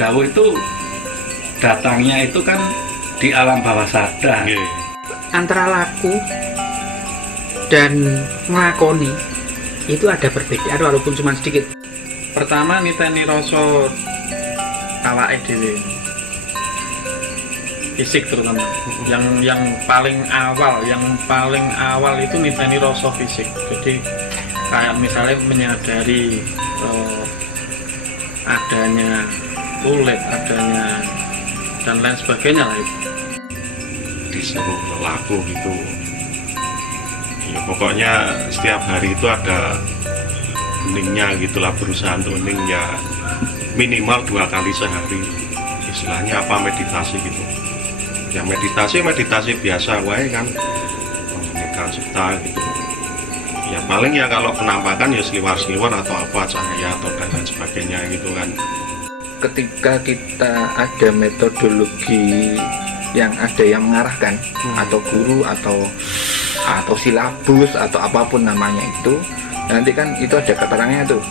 dawuh itu datangnya itu kan di alam bawah sadar. Antara laku dan ngelakoni itu ada perbedaan walaupun cuma sedikit. Pertama niteni rasa awake dhewe, fisik terutama. Yang paling awal itu niteni rasa fisik. Jadi kayak misalnya menyadari adanya kulit, adanya dan lain sebagainya lah itu. Disuruh laku gitu ya, pokoknya setiap hari itu ada heningnya gitulah, berusaha untuk hening ya minimal 2 kali sehari, istilahnya apa, meditasi gitu ya. Meditasi biasa wae kan, menghentikan cipta gitu ya. Paling ya kalau penampakan ya seliwar-seliwar atau apa, cahaya atau dan lain sebagainya gitu kan. Ketika kita ada metodologi yang ada yang mengarahkan, atau guru atau silabus atau apapun namanya itu, nanti kan itu ada keterangannya tuh,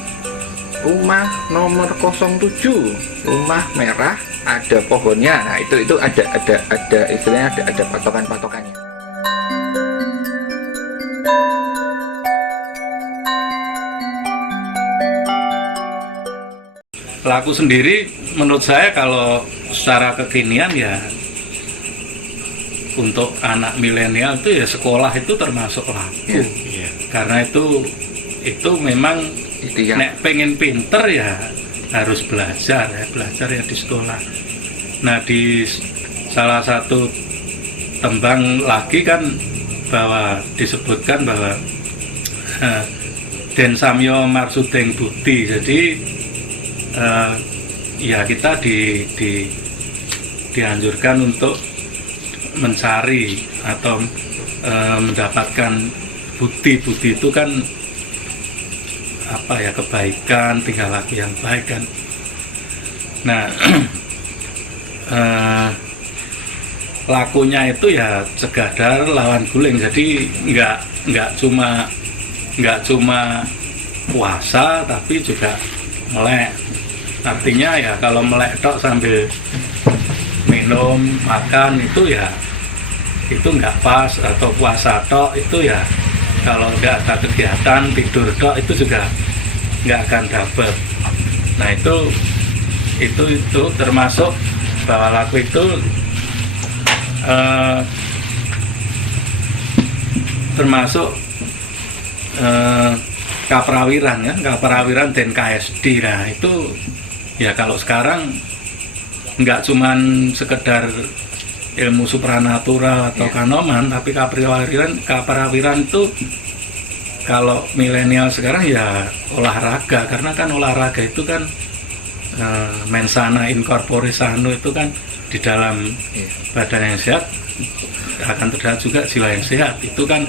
rumah nomor 07, rumah merah, ada pohonnya. Nah itu ada istilahnya, ada patokan-patokannya. Laku sendiri menurut saya kalau secara kekinian ya, untuk anak milenial itu ya sekolah itu termasuk laku. Karena itu memang nek pengen pinter ya harus belajar ya di sekolah. Nah, di salah satu tembang lagi kan bahwa disebutkan bahwa Den Samyo Marsudeng Bukti. Jadi ya kita dianjurkan untuk mencari atau mendapatkan bukti itu kan apa ya, kebaikan, tingkah laku yang baik kan. Nah lakunya itu ya segadar lawan guling, jadi nggak cuma puasa tapi juga melek. Artinya ya kalau melek tok sambil minum makan itu ya itu nggak pas, atau puasa tok itu ya kalau nggak ada kegiatan tidur tok itu juga nggak akan dapet. Nah itu termasuk bahwa laku itu termasuk kaprawiran kan, kaprawiran dan KSD. Nah itu ya kalau sekarang nggak cuman sekedar ilmu supranatural atau kanoman, tapi kaprawiran itu kalau milenial sekarang ya olahraga, karena kan olahraga itu kan mens sana in corpore sano, itu kan di dalam badan yang sehat akan terdapat juga jiwa yang sehat. Itu kan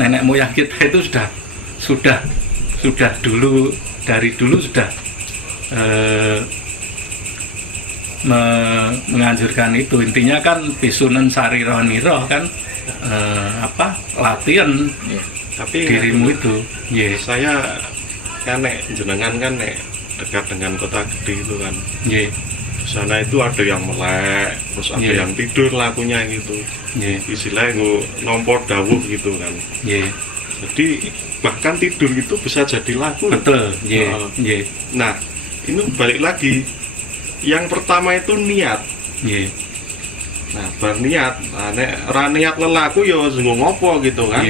nenek moyang kita itu sudah dulu, dari dulu sudah menganjurkan itu. Intinya kan pisunen sarironiro kan, latihan tapi dirimu itu. Saya kan jenengan kan dekat dengan kota gede itu kan. Sana itu ada yang melek, terus ada yang tidur lakunya gitu. Istilahnya ngompor dawuh gitu kan. Jadi bahkan tidur itu bisa jadi laku. Betul. Nah ini balik lagi, yang pertama itu niat. Nah berniat, niat lelaku ya ngopo gitu kan.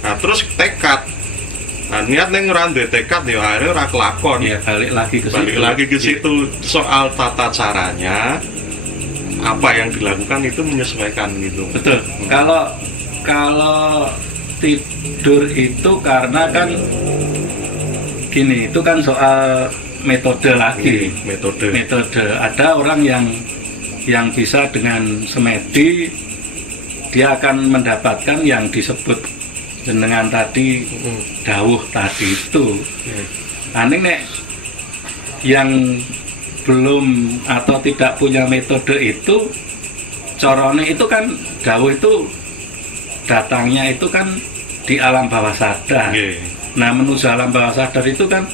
Nah terus tekad. Nah niat neng rande tekad ya akhirnya ora kelakon. Balik lagi ke situ. Soal tata caranya, apa yang dilakukan itu menyesuaikan gitu. Betul. Kalau tidur itu karena kan gini, itu kan soal metode lagi. Metode. Ada orang yang bisa dengan semedi, dia akan mendapatkan yang disebut dengan tadi dawuh tadi itu. Aneh nek yang belum atau tidak punya metode itu, corone itu kan dawuh itu datangnya itu kan di alam bawah sadar. Nah menuju alam bawah sadar itu kan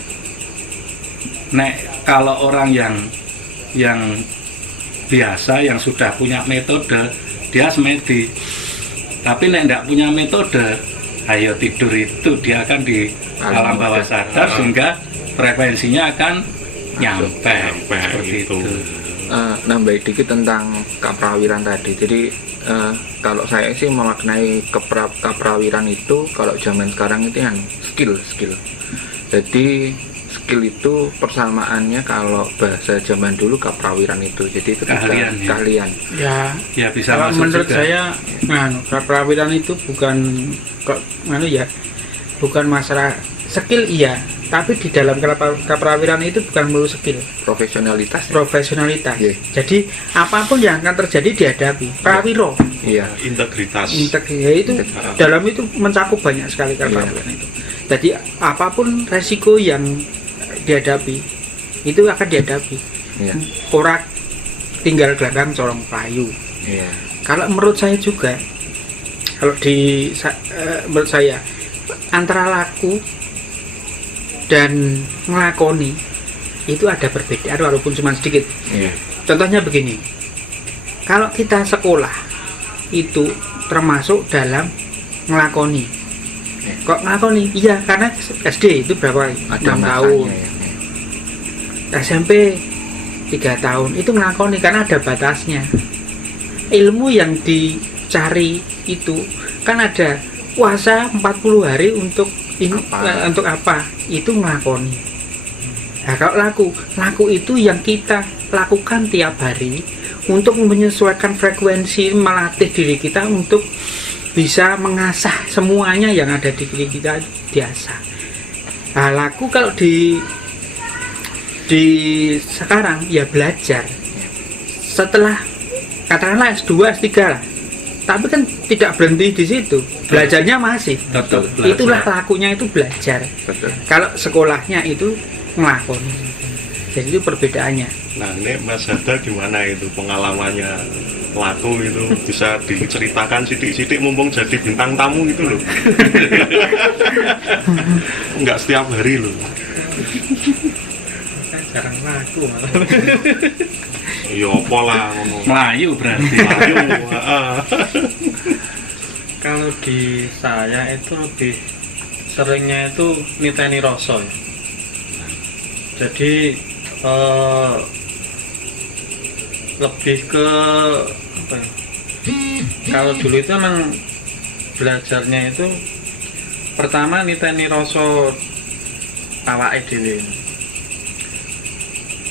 nek kalau orang yang biasa yang sudah punya metode dia semedi, tapi nek ndak punya metode, ayo tidur itu dia akan di alam bawah sadar sehingga frekuensinya akan nyampe seperti gitu. itu. Nambah dikit tentang kaprawiran tadi. Jadi kalau saya sih memaknai kaprawiran itu kalau zaman sekarang itu yang skill. Jadi skill itu persamaannya kalau bahasa zaman dulu kaprawiran itu. Jadi itu keahlian. Ya bisa Kalau masuk menurut juga. saya, kaprawiran itu bukan bukan masalah skill iya, tapi di dalam kaprawiran itu bukan melulu skill, Profesionalitas. profesionalitas. Iya. Jadi apapun yang akan terjadi dihadapi. Prawiro, Iya. Integritas. ya itu dalam itu mencakup banyak sekali kaprawiran itu. Jadi apapun resiko yang dihadapi itu akan dihadapi. Iya. Orang tinggal gelanggang corong payu. Iya. Kalau menurut saya juga, kalau menurut saya antara laku dan ngelakoni itu ada perbedaan walaupun cuma sedikit. Iya. Contohnya begini, kalau kita sekolah itu termasuk dalam ngelakoni. Kok ngelakoni? Iya, karena SD itu berapa? 6 tahun. Ya. SMP 3 tahun itu ngelakoni karena ada batasnya. Ilmu yang dicari itu kan ada puasa 40 hari untuk ini untuk apa? Itu ngelakoni. Nah, kalau laku itu yang kita lakukan tiap hari untuk menyesuaikan frekuensi, melatih diri kita untuk bisa mengasah semuanya yang ada di diri kita biasa. Nah, laku kalau di sekarang ya belajar. Setelah katakanlah S2, S3 lah. Tapi kan tidak berhenti di situ. Belajarnya masih. Tetap belajar. Itulah lakunya itu belajar. Betul. Kalau sekolahnya itu ngelakoni. Jadi itu perbedaannya. Nah, ini Mas Hada gimana itu pengalamannya laku itu bisa diceritakan sidik-sidik mumpung jadi bintang tamu gitu loh. Enggak setiap hari loh. Jarang laku malah. Ya apa lah ngomong. Melayu berarti. Ayo, heeh. Kalau di saya itu lebih seringnya itu niteni rasa ya. Jadi lebih ke apa ya? Kalau dulu itu emang belajarnya itu pertama niteni rasa awake dhewe.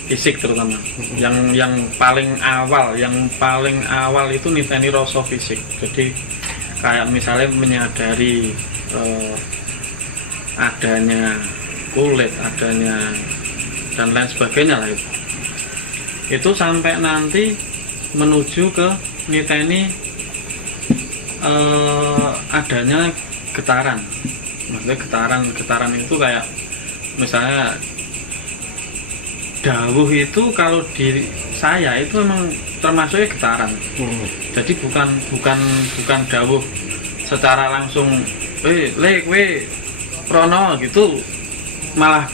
Fisik terutama. Yang paling awal itu niteni rasa fisik. Jadi kayak misalnya menyadari adanya kulit, adanya dan lain sebagainya lah itu. Itu sampai nanti menuju ke niteni adanya getaran. Maksudnya getaran itu kayak misalnya dawuh itu kalau di saya itu memang termasuknya getaran. Jadi bukan dawuh secara langsung lek prono gitu, malah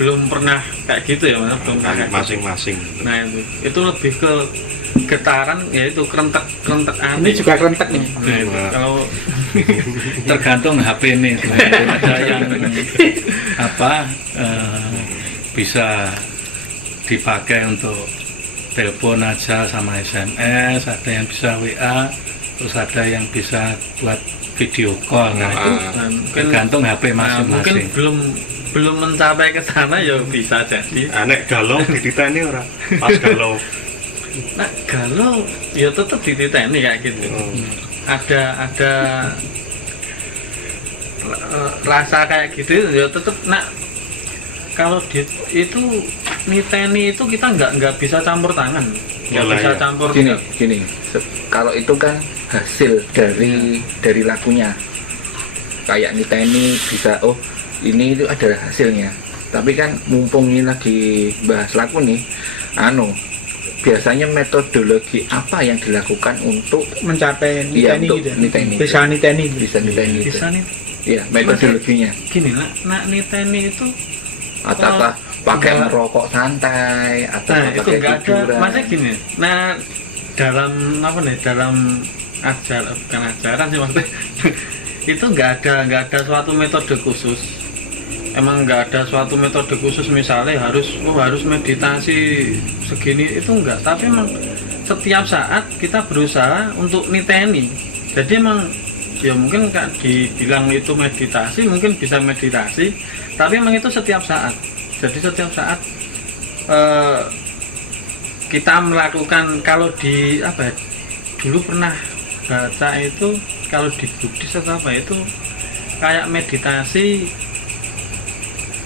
belum pernah kayak gitu ya, belum pernah kayak gitu. Masing-masing. Nah itu lebih ke getaran, yaitu kerentek Ini aneh. juga rentek nih. Nah, itu. Kalau Tergantung HP nih. Ada yang bisa dipakai untuk telepon aja sama SMS, ada yang bisa WA, terus ada yang bisa buat video call. Nah, itu mungkin tergantung HP mungkin masing-masing. belum mencapai ke sana ya bisa jadi. Anek galau dititeni ora? Pas galau. Nah, galau ya tetap dititeni kayak gitu. Ada rasa kayak gitu ya tetap. Nah, kalau itu niteni itu kita nggak bisa campur tangan, nggak Yalah, bisa ya. campur. Gini. Kalau itu kan hasil dari lakunya. Kayak niteni bisa ini itu adalah hasilnya. Tapi kan mumpung ini lagi bahas laku nih, biasanya metodologi apa yang dilakukan untuk Mencapai niteni untuk gitu. niteni. Bisa niteni. Bisa niteni itu. Bisa nih Iya, metodologinya. gini nak niteni itu ataukah pakai enggak. merokok santai atau Nah itu pakai nggak ada, tiduran. maksudnya gini. Nah dalam apa nih, dalam bukan ajaran sih maksudnya itu nggak ada suatu metode khusus. Emang nggak ada suatu metode khusus misalnya harus meditasi segini, itu enggak. Tapi emang setiap saat kita berusaha untuk niteni. Jadi emang ya mungkin nggak dibilang itu meditasi, mungkin bisa meditasi, tapi emang itu setiap saat. Jadi setiap saat kita melakukan, kalau di apa ya, dulu pernah baca itu kalau di Buddhis atau apa itu kayak meditasi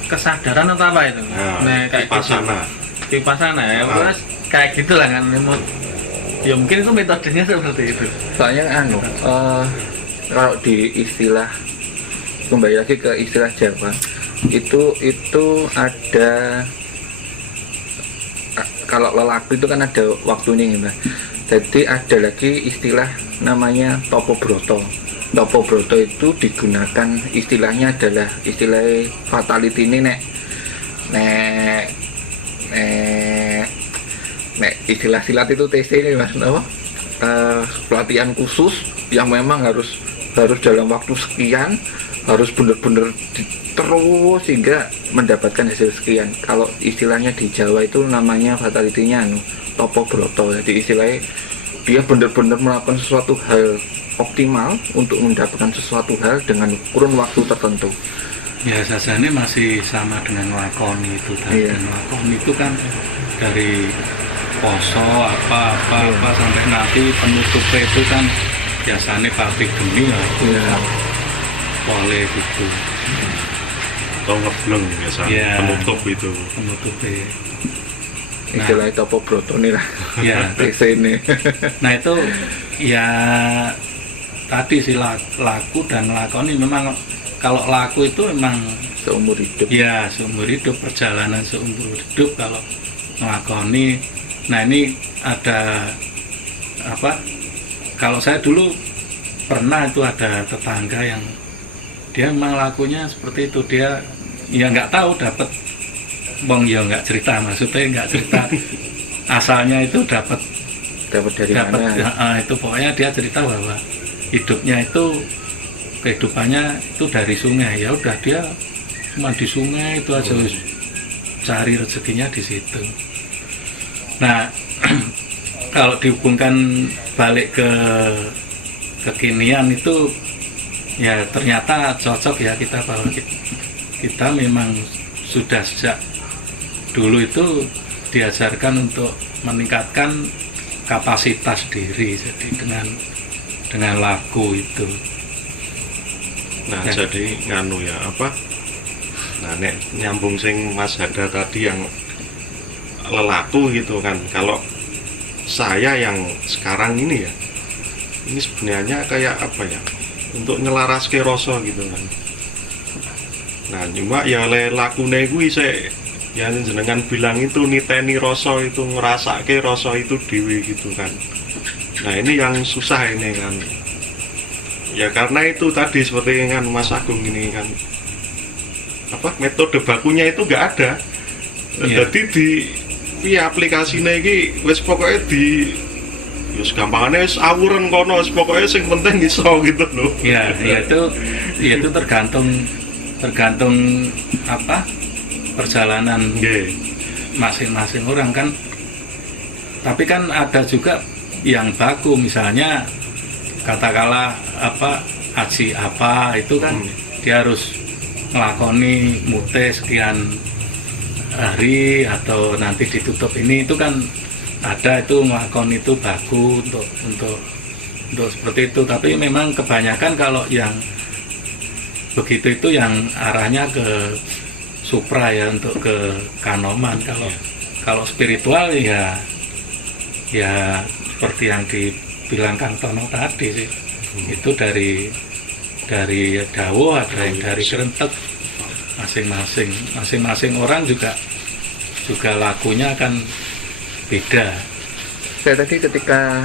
kesadaran atau apa itu. Nah, kayak vipassana. gitu. Vipassana ya, terus kayak gitulah kan. Ya mungkin itu metodenya seperti itu. Soalnya kalau di istilah, kembali lagi ke istilah Jawa, itu ada, kalau lelaku itu kan ada waktunya gitu. Jadi ada lagi istilah namanya topo broto. Topo broto itu digunakan, istilahnya adalah istilah fatality ini nek istilah silat itu TC ini mas, apa? Pelatihan khusus yang memang harus dalam waktu sekian, harus benar-benar terus sehingga mendapatkan hasil sekian. Kalau istilahnya di Jawa itu namanya fatality-nya topo broto. Jadi istilahnya dia benar-benar melakukan sesuatu hal optimal untuk mendapatkan sesuatu hal dengan kurun waktu tertentu. Ya sasarannya masih sama dengan lakoni itu. Iya. Dan lakoni itu kan dari poso apa sampai nanti penutupnya itu kan biasanya pabrik geni ya, Iya. boleh gitu Atau ngebleng biasa Iya. penutup itu. penutupnya. Istilahnya topo broto nih lah. Ya, TC ini. nah itu ya tadi sih laku dan lakoni. Memang kalau laku itu memang Seumur hidup. ya seumur hidup, perjalanan seumur hidup. Kalau melakoni, nah ini ada apa, kalau saya dulu pernah itu ada tetangga yang dia memang lakunya seperti itu. Dia ya nggak tahu dapat bong, ya nggak cerita, maksudnya nggak cerita asalnya itu dapat Dari mana? itu pokoknya dia cerita bahwa hidupnya itu, kehidupannya itu dari sungai. Ya udah dia cuma di sungai itu aja, cari rezekinya di situ. Nah kalau dihubungkan balik ke kekinian itu ya ternyata cocok ya kita, bahwa kita memang sudah sejak dulu itu diajarkan untuk meningkatkan kapasitas diri. Jadi dengan laku itu. Nah, Ya. jadi nganu ya apa? Nah, nek nyambung sing Mas Hada tadi yang lelaku gitu kan. Kalau saya yang sekarang ini ya, ini sebenarnya kayak apa ya? Untuk nyelaraske rasa gitu kan. Nah, cuma ya lakune kuwi sik yang jenengan bilang itu niteni rasa itu, ngerasake rasa itu dhewe gitu kan. Nah, ini yang susah ini kan. Ya karena itu tadi seperti kan Mas Agung ini kan, apa metode bakunya itu nggak ada. Iya. Jadi di aplikasinya ini wis pokoknya di wis gampangane wis awuren kono, wis pokoknya sing penting iso gitu loh. Ya itu tergantung apa perjalanan Nggih. masing-masing orang kan. Tapi kan ada juga yang baku, misalnya katakanlah apa haji apa itu kan dia harus ngelakoni mute sekian hari atau nanti ditutup ini, itu kan ada itu ngelakoni itu baku untuk seperti itu. Tapi memang kebanyakan kalau yang begitu itu yang arahnya ke supra ya, untuk ke kanoman. Kalau spiritual ya seperti yang dibilang Kang Tono tadi sih, itu dari Dawo, ada yang dari Kerentek, masing-masing orang juga lakunya akan beda. Saya tadi ketika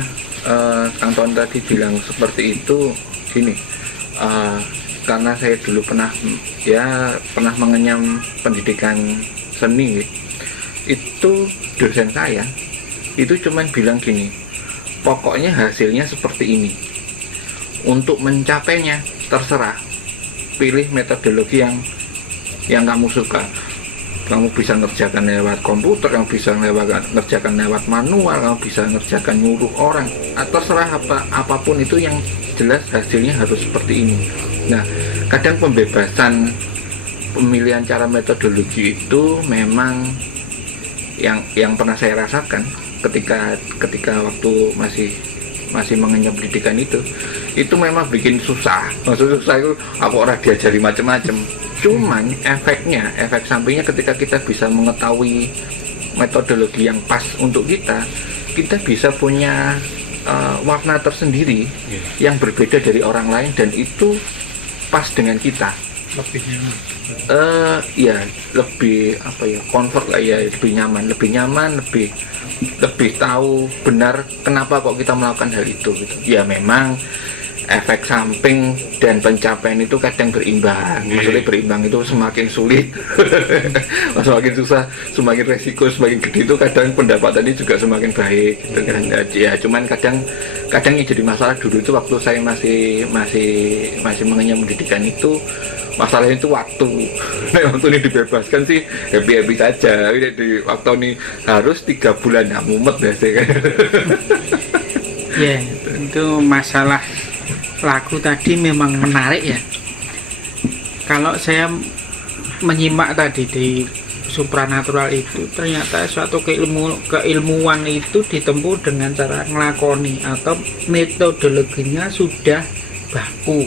Kang Tono tadi bilang seperti itu, gini, karena saya dulu pernah mengenyam pendidikan seni, itu dosen saya itu cuman bilang gini, pokoknya hasilnya seperti ini, untuk mencapainya terserah, pilih metodologi yang kamu suka. Kamu bisa ngerjakan lewat komputer, kamu bisa ngerjakan lewat manual, kamu bisa ngerjakan nyuruh orang, terserah apapun itu, yang jelas hasilnya harus seperti ini. Nah, kadang pembebasan pemilihan cara metodologi itu memang yang pernah saya rasakan ketika waktu masih mengenyam pendidikan itu memang bikin susah. Maksudnya susah itu aku orang diajari macam-macam. Cuman efek sampingnya ketika kita bisa mengetahui metodologi yang pas untuk kita bisa punya warna tersendiri yang berbeda dari orang lain, dan itu pas dengan kita. Lebih nyaman. Ya lebih comfort lah ya, lebih nyaman, lebih tahu benar kenapa kok kita melakukan hal itu gitu. Ya memang efek samping dan pencapaian itu kadang berimbang. Maksudnya berimbang itu semakin sulit, semakin susah, semakin resiko semakin gede, itu kadang pendapatannya juga semakin baik gitu kan. Ya cuman kadang yang jadi masalah dulu itu waktu saya masih mengenyam pendidikan itu, masalahnya itu waktu. Nah, waktu ini dibebaskan sih happy saja. Di waktu ini harus 3 bulan mumet biasanya kan. Ya, itu masalah lagu tadi memang menarik ya. Kalau saya menyimak tadi di supranatural itu, ternyata suatu keilmuan itu ditempuh dengan cara ngelakoni, atau metodologinya sudah baku.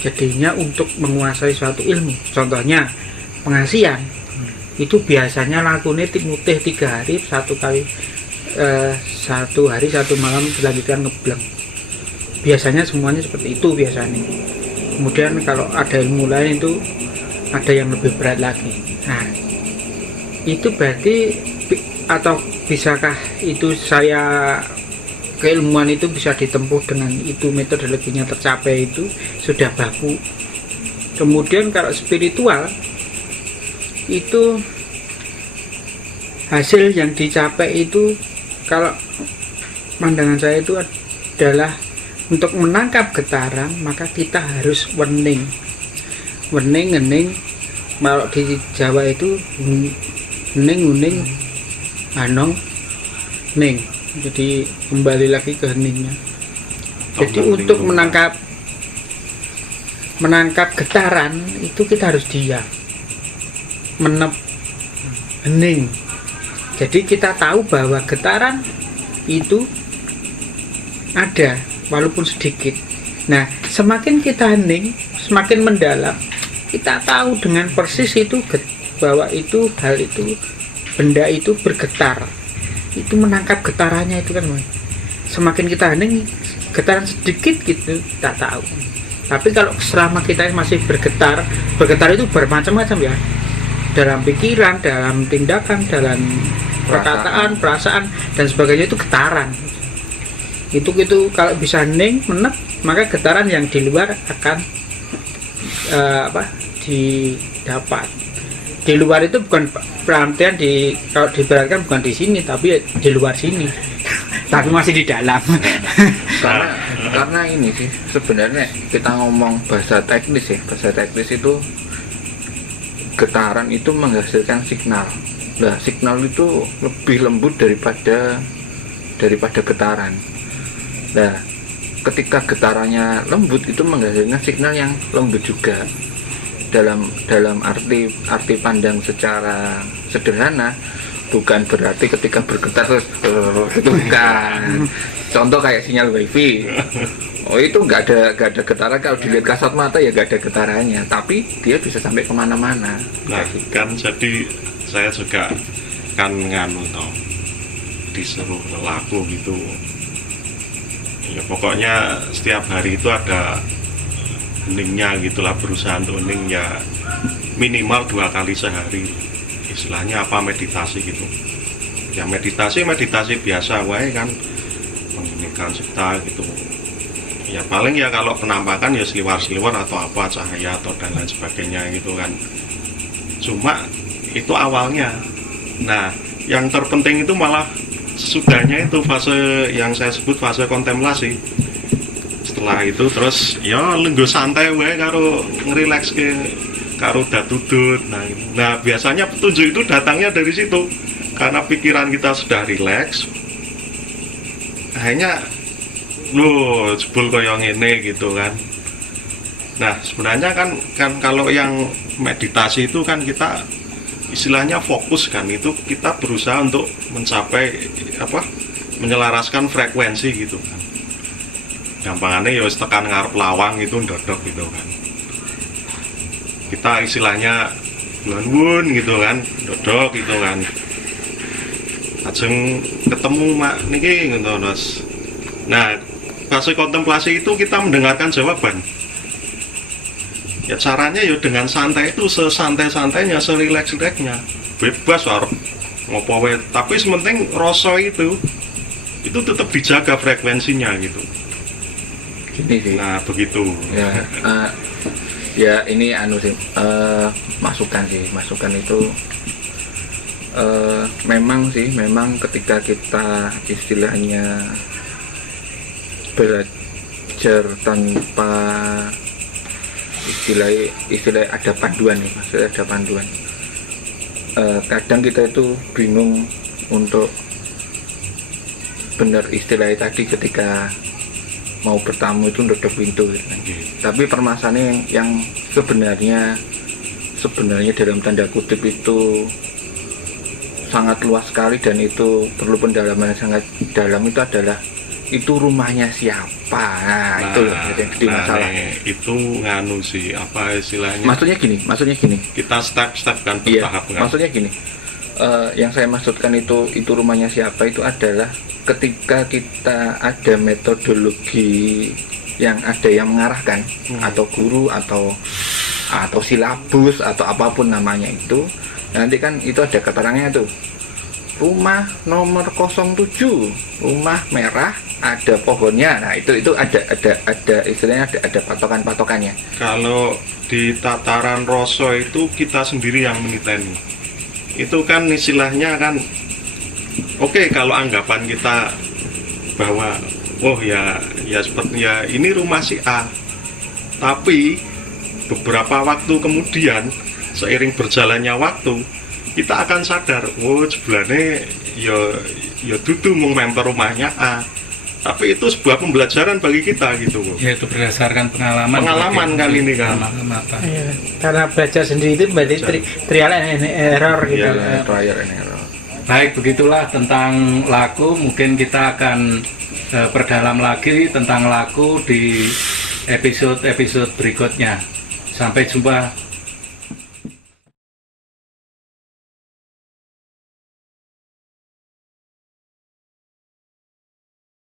Jadinya untuk menguasai suatu ilmu, contohnya pengasihan, itu biasanya lakunya mutih 3 hari, 1 hari 1 malam dilanjutkan ngebleng. Biasanya semuanya seperti itu biasanya. Kemudian kalau ada ilmu lain itu ada yang lebih berat lagi. Nah, itu berarti, atau bisakah itu keilmuan itu bisa ditempuh dengan itu, metodologinya tercapai itu sudah baku. Kemudian kalau spiritual itu hasil yang dicapai itu, kalau pandangan saya itu adalah untuk menangkap getaran, maka kita harus wening. Kalau di Jawa itu hening, anong, ning. Jadi kembali lagi ke heningnya. Jadi untuk menangkap getaran itu kita harus diam, hening. Jadi kita tahu bahwa getaran itu ada, walaupun sedikit. Nah, semakin kita hening, semakin mendalam, kita tahu dengan persis itu bahwa itu hal itu, benda itu bergetar. Itu menangkap getarannya itu kan. Semakin kita hening, getaran sedikit gitu kita tahu. Tapi kalau selama kita masih bergetar itu bermacam-macam ya. Dalam pikiran, dalam tindakan, dalam perkataan, perasaan dan sebagainya, itu getaran. Itu kalau bisa hening, menep, maka getaran yang di luar akan didapat. Di luar itu bukan perhatian, kalau diberatkan bukan di sini, tapi di luar sini. Tapi masih di dalam. karena ini sih sebenarnya kita ngomong bahasa teknis itu getaran itu menghasilkan signal. Nah, signal itu lebih lembut daripada getaran. Nah, ketika getarannya lembut itu menghasilkan signal yang lembut juga. Dalam arti pandang secara sederhana, bukan berarti ketika bergetar terus itu bukan. Contoh kayak sinyal wifi. Oh, itu nggak ada getaran. Kalau dilihat kasat mata ya nggak ada getarannya, tapi dia bisa sampai kemana-mana. Nah, kan jadi saya juga kan disuruh laku gitu. Ya pokoknya setiap hari itu ada heningnya gitulah, berusaha untuk hening ya minimal 2 kali sehari. Istilahnya apa, meditasi gitu. Ya meditasi biasa wae kan, mengheningkan cipta gitu. Ya paling ya kalau penampakan ya seliwar-seliwar atau apa, cahaya atau dan lain sebagainya gitu kan. Cuma itu awalnya. Nah, yang terpenting itu malah sesudahnya itu fase yang saya sebut fase kontemplasi. Setelah itu terus ya lenggo santai wae karo ngerileks ke karo datudut. Nah, biasanya petunjuk itu datangnya dari situ. Karena pikiran kita sudah rileks. Akhirnya loh jebul koyo ngene gitu kan. Nah, sebenarnya kan kalau yang meditasi itu kan kita istilahnya fokus kan, itu kita berusaha untuk mencapai menyelaraskan frekuensi gitu kan. Gampangannya ya tekan ngarep lawang itu ndodok gitu kan. Kita istilahnya wun gitu kan, ndodok gitu kan. Ajeng ketemu mak niki ngono Mas. Nah, fase kontemplasi itu kita mendengarkan jawaban. Ya caranya ya dengan santai itu, sesantai-santainya, serileks-rileksnya, bebas arep ngopo wae, tapi sementing rasa itu tetap dijaga frekuensinya gitu. Gini sih. Nah begitu. Ya ini sih, masukan itu memang ketika kita istilahnya belajar tanpa istilah ada panduan nih, maksudnya ada panduan. Kadang kita itu bingung untuk benar istilahnya tadi ketika mau bertamu itu ndodok pintu gitu kan. Tapi permasalahannya yang sebenarnya dalam tanda kutip itu sangat luas sekali dan itu perlu pendalaman yang sangat dalam, itu adalah itu rumahnya siapa. Nah, itu loh yang jadi masalah. Itu nganu sih, apa istilahnya? Maksudnya gini. Kita step-step kan, Iya, bertahap kan. maksudnya gini. Yang saya maksudkan itu rumahnya siapa itu adalah ketika kita ada metodologi yang ada yang mengarahkan, atau guru atau silabus atau apapun namanya itu, nanti kan itu ada keterangannya tuh. Rumah nomor 07, rumah merah, ada pohonnya. Nah, itu ada istilahnya ada patokan-patokannya. Kalau di tataran rasa itu kita sendiri yang meniteni. Itu kan istilahnya kan oke, kalau anggapan kita bahwa oh ya seperti ya ini rumah si A. Tapi beberapa waktu kemudian seiring berjalannya waktu kita akan sadar, oh sebenarnya ya dudu mung memper rumahnya A. Tapi itu sebuah pembelajaran bagi kita gitu. Ya itu berdasarkan pengalaman kali ini kan. Iya, karena belajar sendiri itu berarti trial and error gitu. Iya, trial and error. Baik, begitulah tentang laku. Mungkin kita akan perdalam lagi tentang laku di episode berikutnya. Sampai jumpa.